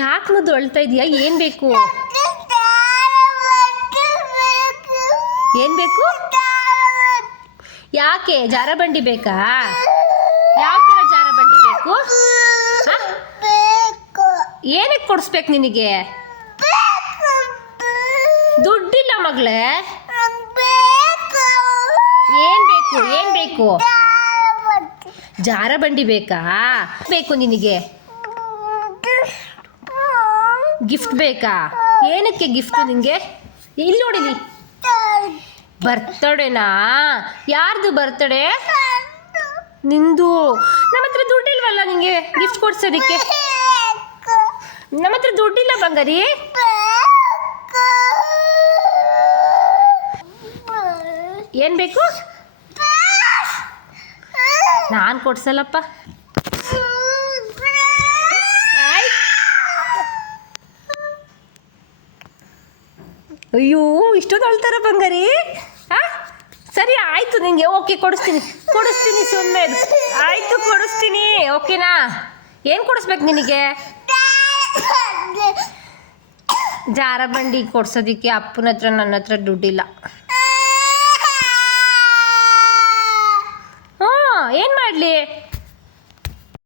ಯಾಕೆ ಮುದ್ದು ಅಳ್ತಾ ಇದೀಯಾ? ಏನು ಬೇಕು? ಏನು ಬೇಕು? ಯಾಕೆ ಜಾರಬಂಡಿ ಬೇಕಾ? ಯಾವ ಥರ ಜಾರಬಂಡಿ ಬೇಕು? ಏನಕ್ಕೆ ಕೊಡಿಸ್ಬೇಕು ನಿನಗೆ? ದುಡ್ಡಿಲ್ಲ ಮಗಳೇ. ಏನು ಬೇಕು? ಏನು ಬೇಕು? ಜಾರಬಂಡಿ ಬೇಕಾ? ಬೇಕು ನಿನಗೆ? ಗಿಫ್ಟ್ ಬೇಕಾ? ಏನಕ್ಕೆ ಗಿಫ್ಟ್ ನಿನಗೆ? ಇಲ್ಲಿ ನೋಡಿಲಿ. ಬರ್ತಡೇನಾ? ಯಾರ್ದು ಬರ್ತಡೇ? ನಿಂದು. ನಮ್ಮ ಹತ್ರ ದುಡ್ಡಿಲ್ವಲ್ಲ ನಿಂಗೆ ಗಿಫ್ಟ್ ಕೊಡ್ಸೋದಕ್ಕೆ. ನಮ್ಮ ಹತ್ರ ದುಡ್ಡಿಲ್ಲ ಬಂಗಾರಿ. ಏನು ಬೇಕು? ನಾನು ಕೊಡ್ಸಲ್ಲಪ್ಪ. ಅಯ್ಯೋ, ಇಷ್ಟೊಂದು ಅಳ್ತಾರ ಬಂಗಾರಿ? ಸರಿ ಆಯಿತು, ನಿಂಗೆ ಓಕೆ ಕೊಡಿಸ್ತೀನಿ ಸುಮ್ಮನೆ. ಆಯಿತು ಕೊಡಿಸ್ತೀನಿ, ಓಕೆನಾ? ಏನು ಕೊಡಿಸ್ಬೇಕು ನಿನಗೆ? ಜಾರಬಂಡಿ ಕೊಡ್ಸೋದಕ್ಕೆ ಅಪ್ಪನ ಹತ್ರ ನನ್ನ ಹತ್ರ ದುಡ್ಡಿಲ್ಲ. ಏನು ಮಾಡಲಿ?